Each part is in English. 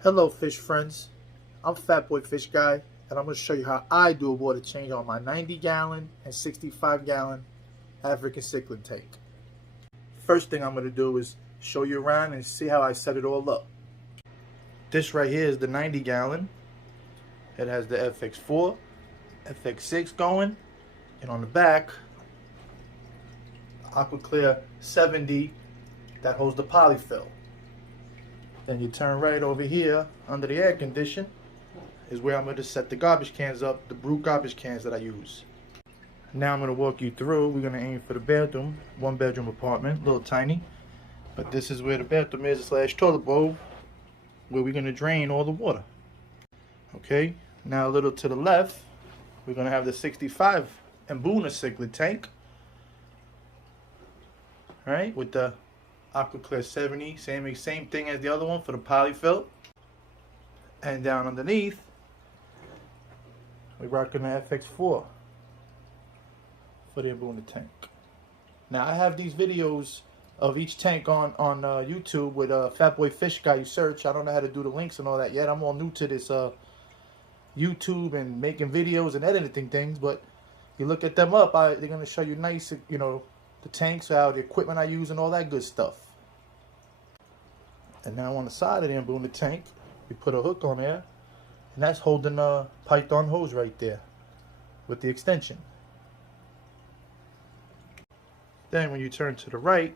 Hello fish friends, I'm Fat Boy Fish Guy and I'm going to show you how I do a water change on my 90 gallon and 65 gallon African cichlid tank. First thing I'm going to do is show you around and see how I set it all up. This right here is the 90 gallon. It has the FX4, FX6 going, and on the back Aqua 70 that holds the polyfill. Then you turn right over here under the air condition is where I'm going to set the garbage cans up, the Brute garbage cans that I use. Now I'm going to walk you through. We're going to aim for the bathroom, 1-bedroom apartment, a little tiny. But this is where the bathroom is / toilet bowl, where we're going to drain all the water. Okay, now a little to the left, we're going to have the 65 Mbuna cichlid tank. Right, with the Aqua 70, same thing as the other one for the polyfill. And down underneath, we're rocking the FX4 for the Mbuna tank. Now I have these videos of each tank on YouTube with Fat Boy Fish Guy. You search. I don't know how to do the links and all that yet. I'm all new to this YouTube and making videos and editing things. But you look at them up, they're gonna show you nice, the tanks, how the equipment I use and all that good stuff. And now on the side of the Mbuna tank, we put a hook on there, and that's holding a python hose right there with the extension. Then when you turn to the right,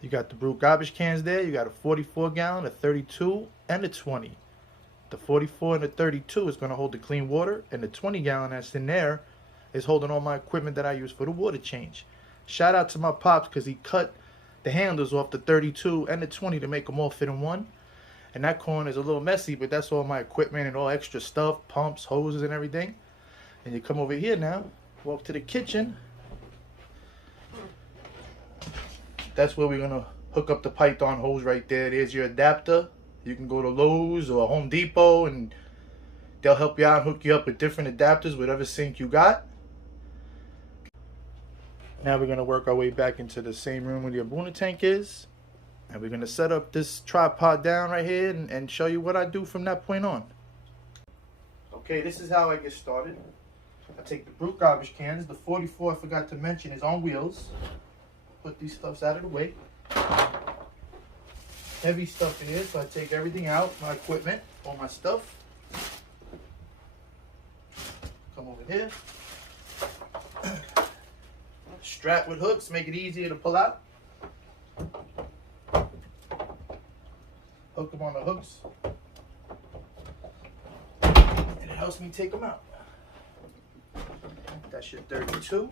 you got the Brute garbage cans there. You got a 44 gallon, a 32, and a 20. The 44 and the 32 is going to hold the clean water, and the 20 gallon that's in there is holding all my equipment that I use for the water change. Shout out to my pops because he cut the handles off the 32 and the 20 to make them all fit in one. And that corner is a little messy, but that's all my equipment and all extra stuff, pumps, hoses, and everything. And you come over here now, walk to the kitchen. That's where we're going to hook up the python hose right there. There's your adapter. You can go to Lowe's or Home Depot and they'll help you out and hook you up with different adapters, whatever sink you got. Now we're going to work our way back into the same room where the Mbuna tank is. And we're going to set up this tripod down right here and show you what I do from that point on. Okay, this is how I get started. I take the Brute garbage cans. The 44, I forgot to mention, is on wheels. Put these stuffs out of the way. Heavy stuff it is, so I take everything out, my equipment, all my stuff. Come over here. Strap with hooks, make it easier to pull out. Hook them on the hooks. And it helps me take them out. That's your 32.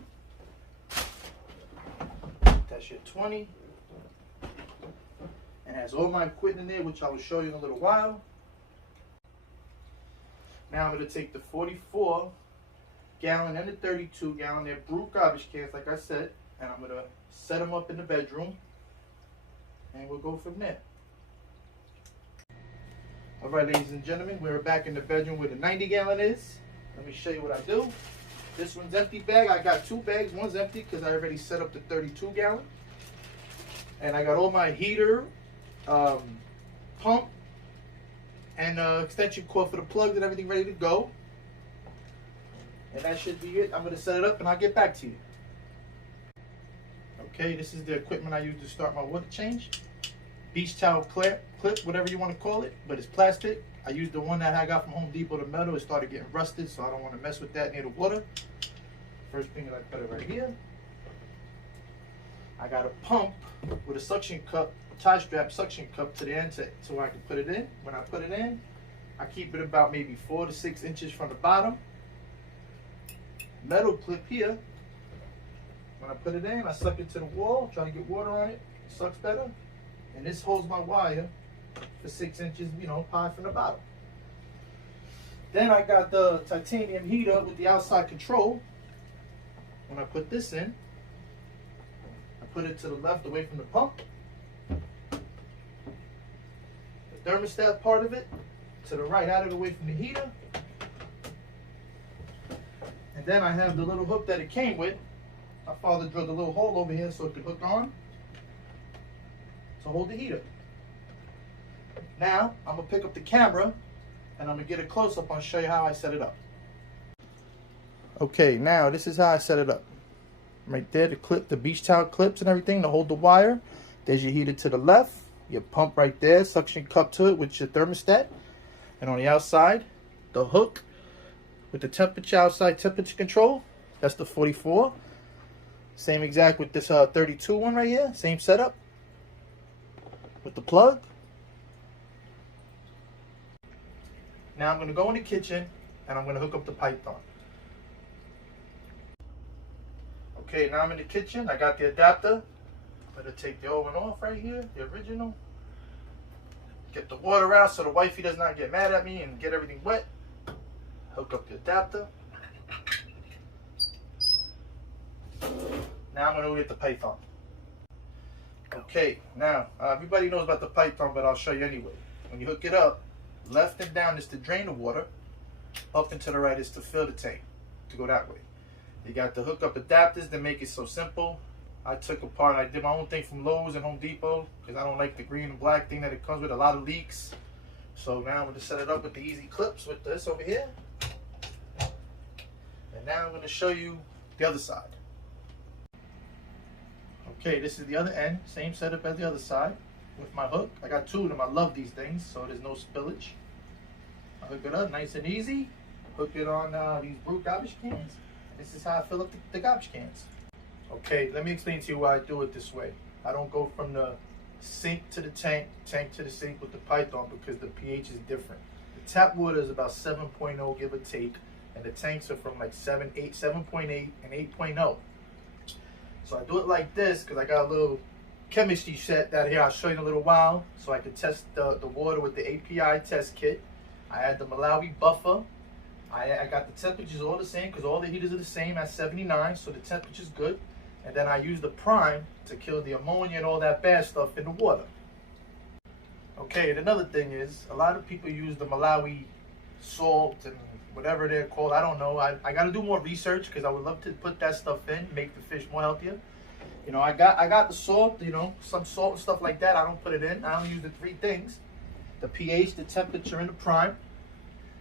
That's your 20. And has all my equipment in there, which I will show you in a little while. Now I'm going to take the 44 gallon and the 32 gallon. They're Brute garbage cans, like I said. And I'm going to set them up in the bedroom. And we'll go from there. Alright, ladies and gentlemen, we're back in the bedroom where the 90 gallon is. Let me show you what I do. This one's empty bag. I got 2 bags. One's empty because I already set up the 32 gallon. And I got all my heater, pump, and extension cord for the plugs and everything ready to go. And that should be it. I'm going to set it up and I'll get back to you. Okay, this is the equipment I use to start my water change. Beach towel clip, whatever you want to call it, but it's plastic. I used the one that I got from Home Depot, the metal. It started getting rusted, so I don't want to mess with that near the water. First thing is I put it right here. I got a pump with a suction cup, tie strap suction cup to the end so I can put it in. When I put it in, I keep it about maybe 4 to 6 inches from the bottom. Metal clip here. When I put it in, I suck it to the wall, try to get water on it. It sucks better. And this holds my wire for 6 inches, high from the bottom. Then I got the titanium heater with the outside control. When I put this in, I put it to the left away from the pump. The thermostat part of it to the right out of the way from the heater. And then I have the little hook that it came with. My father drilled a little hole over here so it could hook on to hold the heater. Now, I'm going to pick up the camera and I'm going to get a close-up and show you how I set it up. Okay, now this is how I set it up. Right there, the beach towel clips and everything to hold the wire. There's your heater to the left. Your pump right there, suction cup to it with your thermostat. And on the outside, the hook with the temperature, outside temperature control. That's the 44. Same exact with this 32 one right here. Same setup with the plug. Now I'm going to go in the kitchen and I'm going to hook up the python. Okay, now I'm in the kitchen. I got the adapter. I'm going to take the oven off right here, the original. Get the water out so the wifey does not get mad at me and get everything wet. Hook up the adapter. Now I'm going to get the python. Okay, now everybody knows about the python, but I'll show you anyway. When you hook it up, left and down is to drain the water. Up and to the right is to fill the tank, to go that way. You got the hookup adapters that make it so simple. I took apart, I did my own thing from Lowe's and Home Depot because I don't like the green and black thing that it comes with, a lot of leaks. So now I'm going to set it up with the easy clips with this over here. And now I'm going to show you the other side. Okay, this is the other end, same setup as the other side with my hook. I got two of them. I love these things so there's no spillage. I hook it up nice and easy. Hook it on these Brute garbage cans. This is how I fill up the garbage cans. Okay, let me explain to you why I do it this way. I don't go from the sink to the tank, tank to the sink with the python because the pH is different. The tap water is about 7.0 give or take, and the tanks are from like 7.8 and 8.0. So I do it like this because I got a little chemistry set that here I'll show you in a little while so I can test the water with the API test kit. I add the Malawi buffer. I got the temperatures all the same because all the heaters are the same at 79, so the temperature's good. And then I use the prime to kill the ammonia and all that bad stuff in the water. Okay, and another thing is, a lot of people use the Malawi salt and whatever they're called. I don't know. I got to do more research because I would love to put that stuff in, make the fish more healthier. You know, I got the salt, you know, some salt and stuff like that. I don't put it in. I only use the three things: the pH, the temperature, and the prime.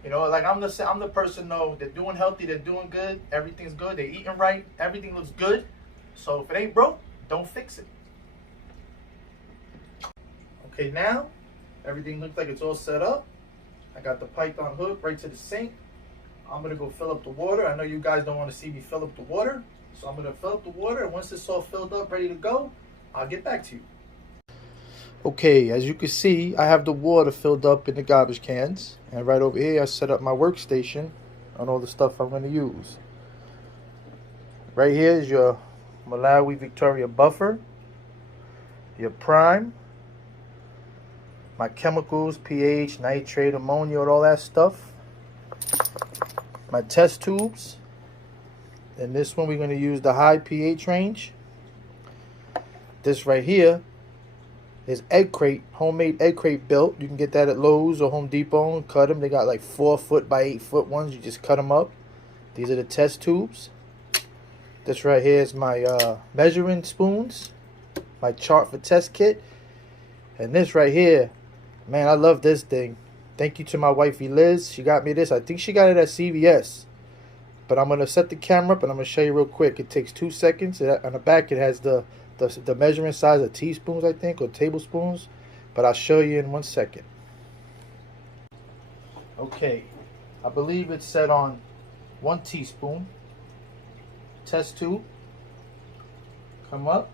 You know, like I'm the person though, they're doing healthy, they're doing good, everything's good, they're eating right, everything looks good. So if it ain't broke, don't fix it. Okay, now everything looks like it's all set up. I got the python hook right to the sink. I'm gonna go fill up the water. I know you guys don't want to see me fill up the water, so I'm gonna fill up the water, and once it's all filled up, ready to go, I'll get back to you. Okay, as you can see, I have the water filled up in the garbage cans. And right over here, I set up my workstation on all the stuff I'm going to use. Right here is your Malawi Victoria buffer, your prime, my chemicals, pH, nitrate, ammonia, and all that stuff. My test tubes. And this one, we're going to use the high pH range. This right here is egg crate, homemade egg crate built. You can get that at Lowe's or Home Depot and cut them. They got like 4 foot by 8 foot ones. You just cut them up. These are the test tubes. This right here is my measuring spoons, my chart for test kit. And this right here, man, I love this thing. Thank you to my wifey Liz. She got me this. I think she got it at CVS. But I'm going to set the camera up and I'm going to show you real quick. It takes 2 seconds. On the back it has the measuring size of teaspoons, I think, or tablespoons, but I'll show you in 1 second. Okay, I believe it's set on 1 teaspoon. Test tube, come up,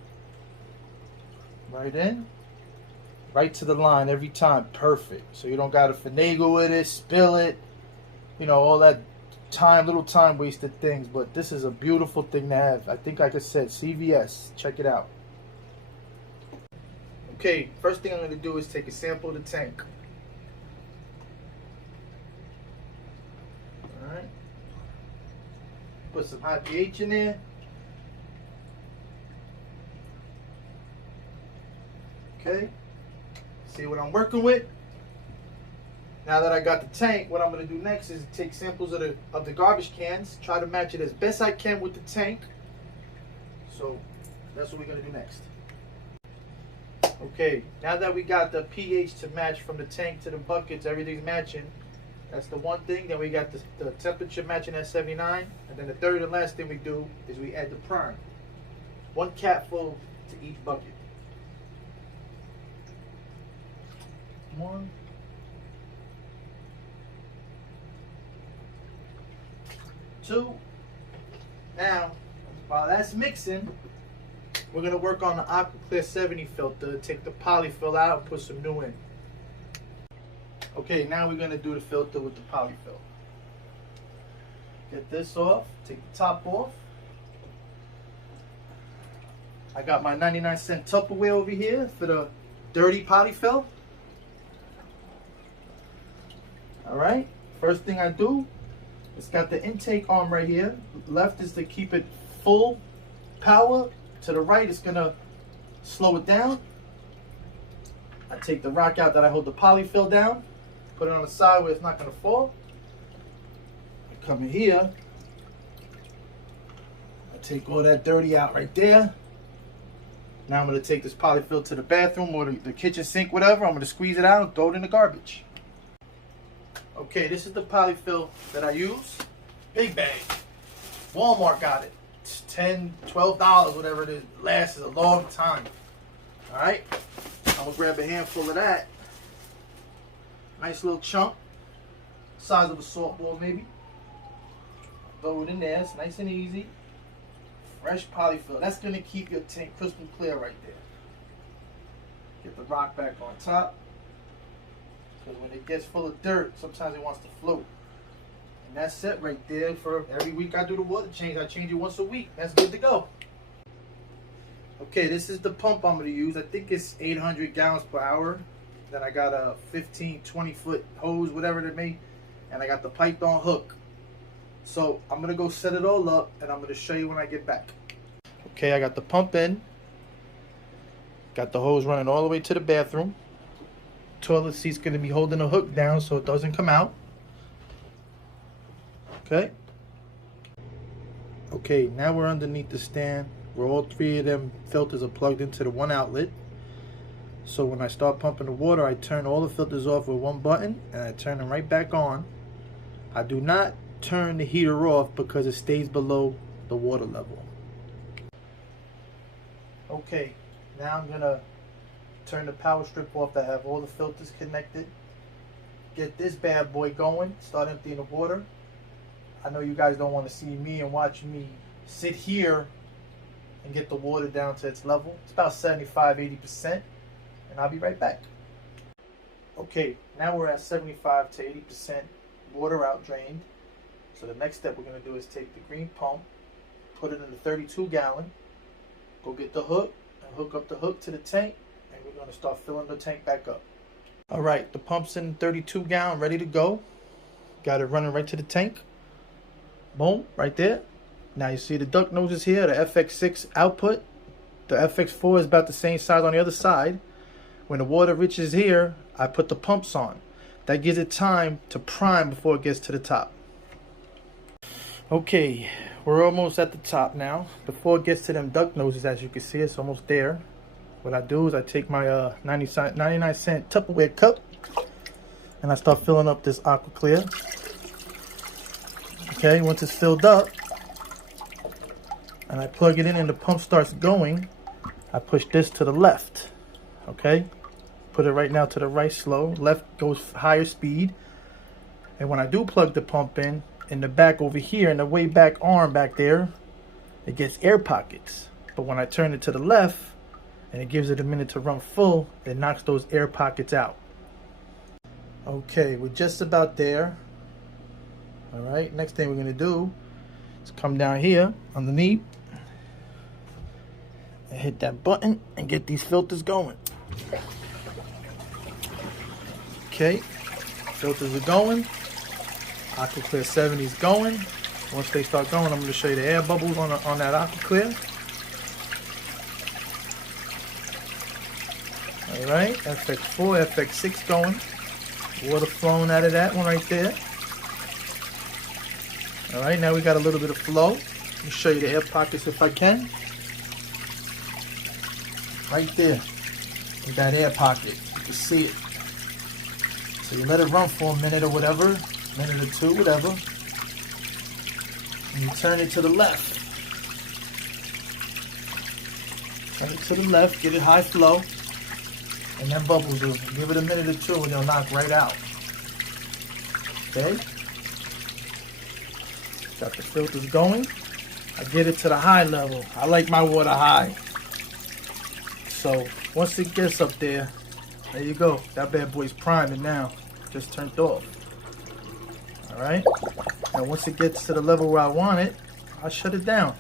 right in, right to the line every time, perfect. So you don't got to finagle with it, spill it, you know, all that little time wasted things. But this is a beautiful thing to have. I think, like I said, CVS, check it out. Okay, first thing I'm going to do is take a sample of the tank. Alright. Put some high pH in there. Okay. See what I'm working with. Now that I got the tank, what I'm going to do next is take samples of the garbage cans, try to match it as best I can with the tank. So that's what we're going to do next. Okay, now that we got the pH to match from the tank to the buckets, everything's matching. That's the one thing. Then we got the temperature matching at 79. And then the third and last thing we do is we add the prime. 1 capful to each bucket. 1. 2. Now, while that's mixing, we're going to work on the Aquaclear 70 filter. Take the polyfill out and put some new in. Okay, now we're going to do the filter with the polyfill. Get this off. Take the top off. I got my 99-cent Tupperware over here for the dirty polyfill. Alright, first thing I do, it's got the intake arm right here. Left is to keep it full power. To the right, it's going to slow it down. I take the rock out that I hold the polyfill down. Put it on the side where it's not going to fall. I come in here. I take all that dirty out right there. Now I'm going to take this polyfill to the bathroom or the kitchen sink, whatever. I'm going to squeeze it out and throw it in the garbage. Okay, this is the polyfill that I use. Big bag. Walmart got it. It's $10, $12, whatever it is. It lasts a long time. Alright? I'm going to grab a handful of that. Nice little chunk. Size of a softball maybe. Throw it in there. It's nice and easy. Fresh polyfill. That's going to keep your tank crystal clear right there. Get the rock back on top. Because when it gets full of dirt, sometimes it wants to float. And that's it right there. For every week I do the water change. I change it once a week. That's good to go. Okay, this is the pump I'm going to use. I think it's 800 gallons per hour. Then I got a 15, 20 foot hose, whatever it may. And I got the python hook. So I'm going to go set it all up and I'm going to show you when I get back. Okay, I got the pump in. Got the hose running all the way to the bathroom. Toilet seat's going to be holding the hook down so it doesn't come out. Okay. Okay, now we're underneath the stand where all 3 of them filters are plugged into the one outlet. So when I start pumping the water, I turn all the filters off with one button and I turn them right back on. I do not turn the heater off because it stays below the water level. Okay, now I'm going to turn the power strip off that have all the filters connected. Get this bad boy going. Start emptying the water. I know you guys don't want to see me and watch me sit here and get the water down to its level. It's about 75-80%. And I'll be right back. Okay, now we're at 75 to 80% water out drained. So the next step we're going to do is take the green pump, put it in the 32 gallon, go get the hook, and hook up the hook to the tank, and we're going to start filling the tank back up. Alright, the pump's in 32 gallon, ready to go. Got it running right to the tank. Boom, right there. Now you see the duct noses here, the FX6 output. The FX4 is about the same size on the other side. When the water reaches here, I put the pumps on. That gives it time to prime before it gets to the top. Okay, we're almost at the top now. Before it gets to them duct noses, as you can see, it's almost there. What I do is I take my 99-cent Tupperware cup and I start filling up this Aquaclear. Okay, once it's filled up and I plug it in and the pump starts going, I push this to the left. Okay, put it right now to the right slow. Left goes higher speed. And when I do plug the pump in the back over here, in the way back arm back there, it gets air pockets. But when I turn it to the left and it gives it a minute to run full, it knocks those air pockets out. Okay, we're just about there. All right, next thing we're going to do is come down here underneath and hit that button and get these filters going. Okay, filters are going. Aquaclear 70 is going. Once they start going, I'm going to show you the air bubbles on that Aquaclear. Alright, FX4, FX6 going. Water flowing out of that one right there. Alright, now we got a little bit of flow. Let me show you the air pockets if I can. Right there. in that air pocket. You can see it. So you let it run for a minute or whatever, minute or two, whatever. And you turn it to the left. Turn it to the left, get it high flow. And then bubbles will give it a minute or two and they'll knock right out. Okay? Got the filters going. I get it to the high level. I like my water high. So once it gets up there you go. That bad boy's priming now. Just turned off. Alright? Now once it gets to the level where I want it, I'll shut it down.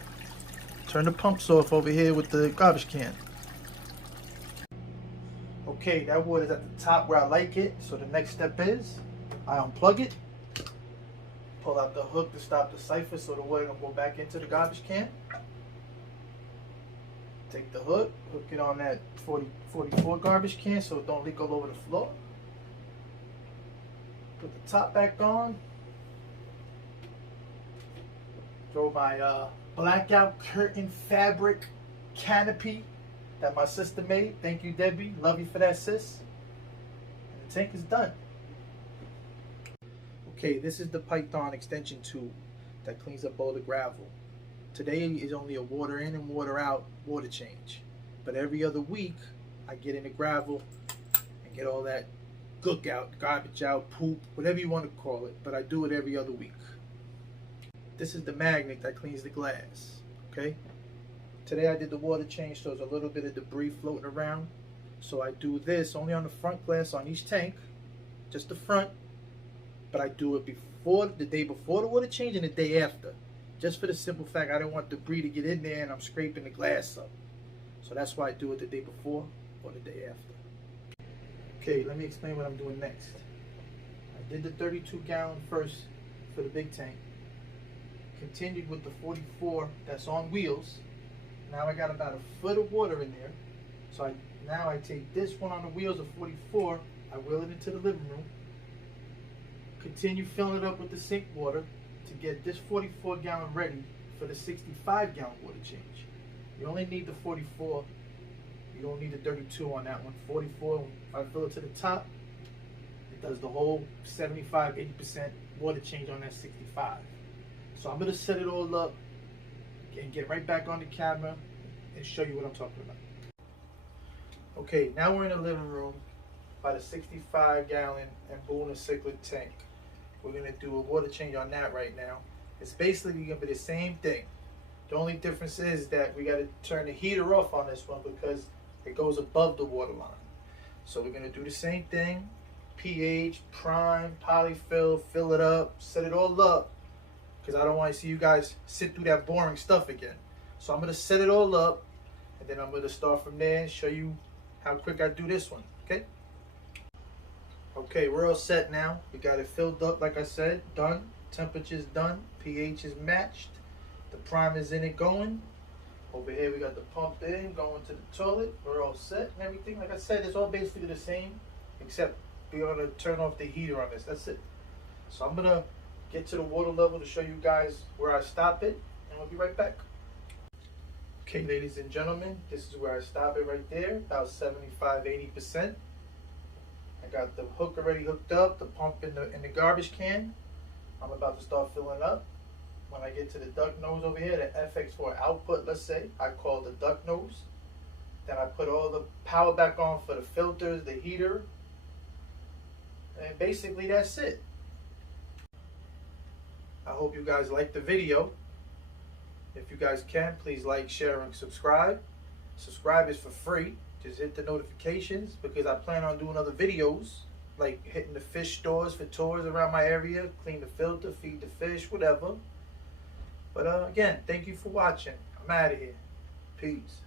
Turn the pumps off over here with the garbage can. Okay, that water's at the top where I like it. So the next step is I unplug it. Pull out the hook to stop the siphon so the water can go back into the garbage can. Take the hook, hook it on that 44 garbage can so it don't leak all over the floor. Put the top back on. Throw my blackout curtain fabric canopy that my sister made. Thank you, Debbie. Love you for that, sis. And the tank is done. Okay, this is the Python extension tool that cleans up all the gravel. Today is only a water in and water out water change. But every other week, I get in the gravel and get all that gook out, garbage out, poop, whatever you want to call it. But I do it every other week. This is the magnet that cleans the glass. Okay? Today I did the water change, so there's a little bit of debris floating around. So I do this only on the front glass on each tank, just the front. But I do it the day before the water change and the day after. Just for the simple fact I don't want debris to get in there and I'm scraping the glass up. So that's why I do it the day before or the day after. Okay, let me explain what I'm doing next. I did the 32 gallon first for the big tank. Continued with the 44 that's on wheels. Now I got about a foot of water in there. So now I take this one on the wheels of 44, I wheel it into the living room. Continue filling it up with the sink water to get this 44 gallon ready for the 65 gallon water change. You only need the 44, you don't need the 32 on that one. 44, if I fill it to the top, it does the whole 75-80% water change on that 65. So I'm going to set it all up and get right back on the camera and show you what I'm talking about. Okay, now we're in the living room by the 65 gallon and Boone and Cichlid tank. We're going to do a water change on that right now. It's basically going to be the same thing. The only difference is that we got to turn the heater off on this one because it goes above the water line. So we're going to do the same thing. pH, prime, polyfill, fill it up, set it all up. Because I don't want to see you guys sit through that boring stuff again. So I'm going to set it all up. And then I'm going to start from there and show you how quick I do this one. Okay? Okay, we're all set now. We got it filled up, like I said, done. Temperature's done. pH is matched. The prime is in it going. Over here we got the pump in, going to the toilet. We're all set and everything. Like I said, it's all basically the same, except we're going to turn off the heater on this. That's it. So I'm going to get to the water level to show you guys where I stop it, and we'll be right back. Okay, ladies and gentlemen, this is where I stop it right there, about 75-80%. I got the hook already hooked up, the pump in the garbage can. I'm about to start filling up. When I get to the duct nose over here, the FX4 output, let's say, I call the duct nose. Then I put all the power back on for the filters, the heater, and basically that's it. I hope you guys liked the video. If you guys can, please like, share, and subscribe. Subscribe is for free. Just hit the notifications because I plan on doing other videos, like hitting the fish stores for tours around my area, clean the filter, feed the fish, whatever. But again, thank you for watching. I'm out of here. Peace.